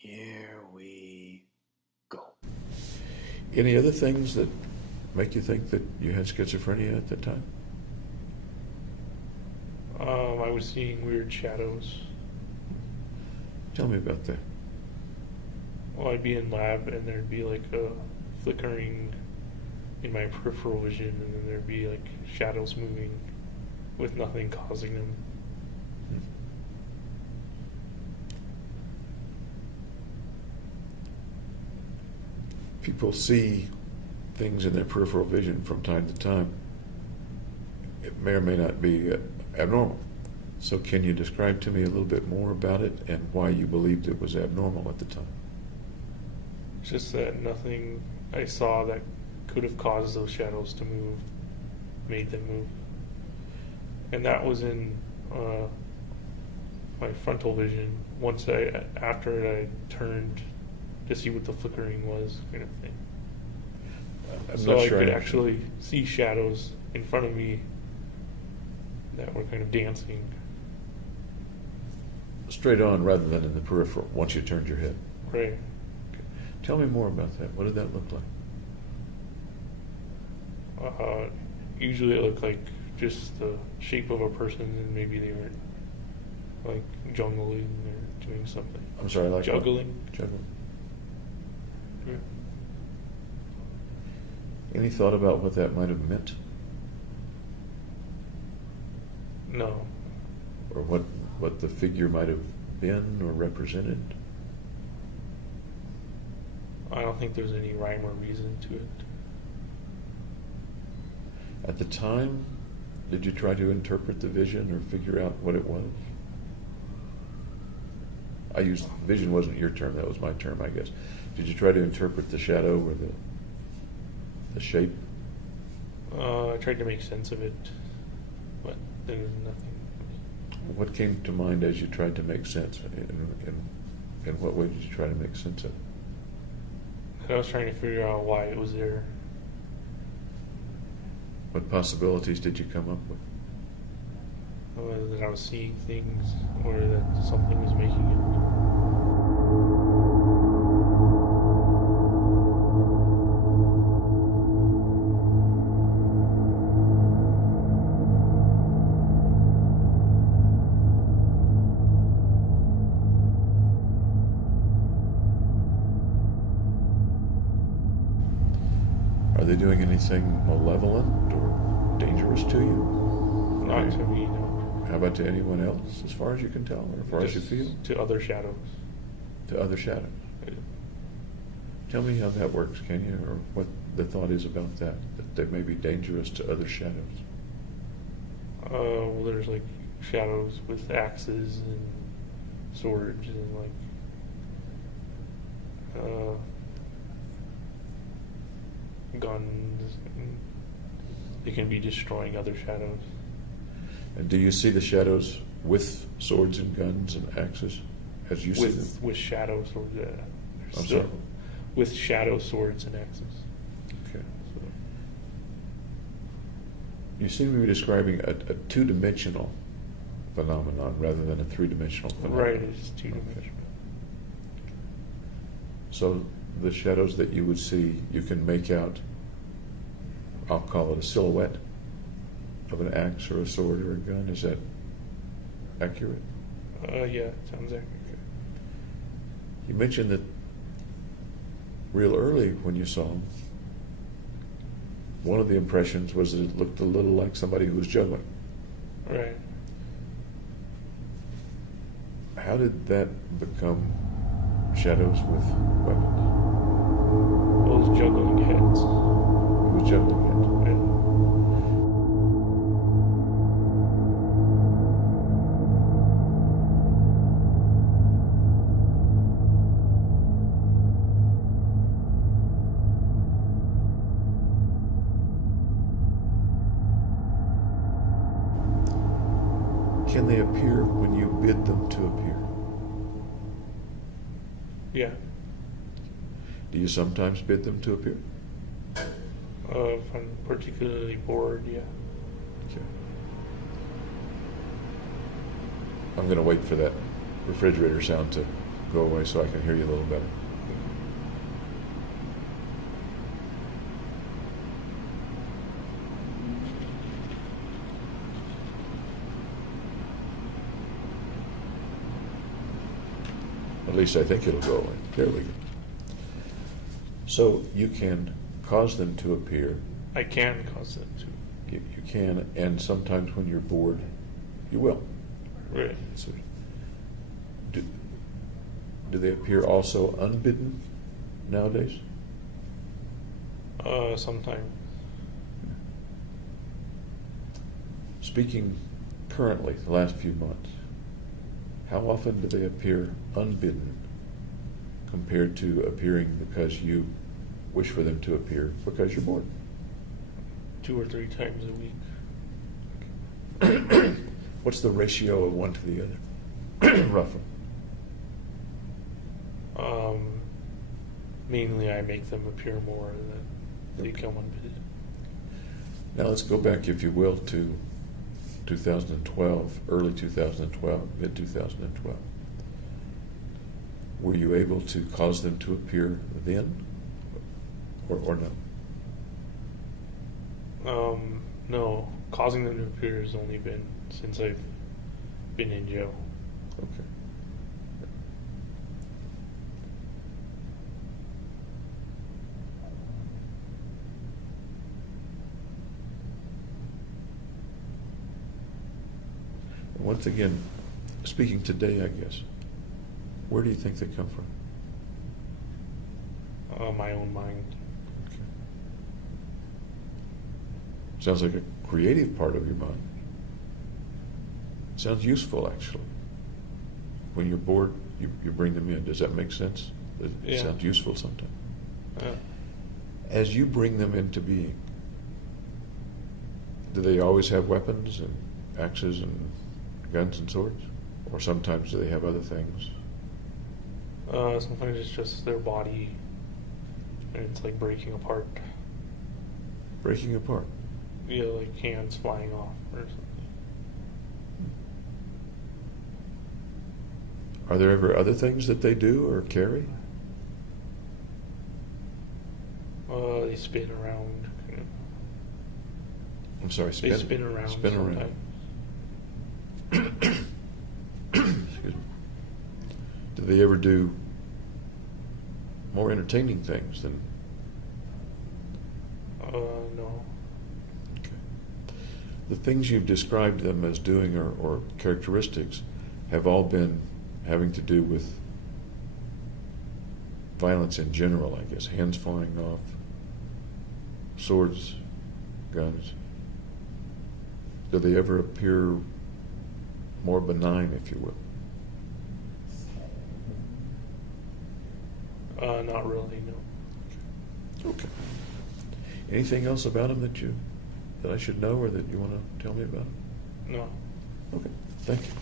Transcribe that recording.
Here we go. Any other things that make you think that you had schizophrenia at the time? I was seeing weird shadows. Tell me about that. Well, I'd be in lab and there'd be like a flickering in my peripheral vision, and then there'd be like shadows moving with nothing causing them. People see things in their peripheral vision from time to time. It may or may not be abnormal. So can you describe to me a little bit more about it and why you believed it was abnormal at the time? It's just that nothing I saw that could have caused those shadows to move made them move. And that was in my frontal vision. After I turned to see what the flickering was, kind of thing. So I could actually see shadows in front of me that were kind of dancing. Straight on rather than in the peripheral, once you turned your head. Right. Okay. Tell me more about that. What did that look like? Usually it looked like just the shape of a person, and maybe they were like juggling or doing something. I'm sorry, like juggling. What? Juggling. Yeah. Any thought about what that might have meant? No. Or what the figure might have been or represented? I don't think there's any rhyme or reason to it. At the time, did you try to interpret the vision or figure out what it was? Vision wasn't your term, that was my term, I guess. Did you try to interpret the shadow or the shape? I tried to make sense of it, but there was nothing. What came to mind as you tried to make sense? In what way did you try to make sense of it? I was trying to figure out why it was there. What possibilities did you come up with? That I was seeing things, or that something was making it. Are they doing anything malevolent or dangerous to you? Not to me, no. How about to anyone else, as far as you can tell, or as far as you feel? To other shadows. To other shadows. Yeah. Tell me how that works, can you, or what the thought is about that they may be dangerous to other shadows. Well, there's like shadows with axes and swords and like guns. They can be destroying other shadows. And do you see the shadows with swords and guns and axes as you see them? With shadow swords. I'm sorry? With shadow swords and axes. Okay. You seem to be describing a two-dimensional phenomenon rather than a three-dimensional phenomenon. Right, it's two-dimensional. So the shadows that you would see, you can make out, I'll call it a silhouette of an axe or a sword or a gun. Is that accurate? Yeah, sounds accurate. You mentioned that real early when you saw him, one of the impressions was that it looked a little like somebody who was juggling. Right. How did that become shadows with weapons? Well, it's juggling heads. It was juggling heads. Yeah. Can they appear when you bid them to appear? Yeah. Do you sometimes bid them to appear? If I'm particularly bored, yeah. Okay. I'm going to wait for that refrigerator sound to go away so I can hear you a little better. At least I think it'll go away. There we go. So you can cause them to appear. I can cause them to. You can, and sometimes when you're bored, you will. Right. So, do they appear also unbidden nowadays? Sometimes. Speaking currently, the last few months, how often do they appear unbidden compared to appearing because you wish for them to appear because you're bored? 2 or 3 times a week. What's the ratio of one to the other, roughly? Mainly I make them appear more than they come unbidden. Now let's go back, if you will, to 2012, early 2012, mid 2012. Were you able to cause them to appear then, or no? No, causing them to appear has only been since I've been in jail. Okay. Once again, speaking today, I guess, where do you think they come from? My own mind. Okay. Sounds like a creative part of your mind. Sounds useful, actually. When you're bored, you bring them in. Does that make sense? It Yeah. sounds useful sometimes. Yeah. As you bring them into being, do they always have weapons and axes and guns and swords? Or sometimes do they have other things? Sometimes it's just their body, and it's like breaking apart. Breaking apart. Yeah, like hands flying off or something. Are there ever other things that they do or carry? They spin around. Kind of. I'm sorry, They spin around. Spin around. Sometimes. Excuse me. Do they ever do more entertaining things than? No. Okay. The things you've described them as doing or characteristics have all been having to do with violence in general, I guess. Hands flying off, swords, guns. Do they ever appear more benign, if you will? Not really, no. Okay. Anything else about them that I should know or that you want to tell me about? No. Okay. Thank you.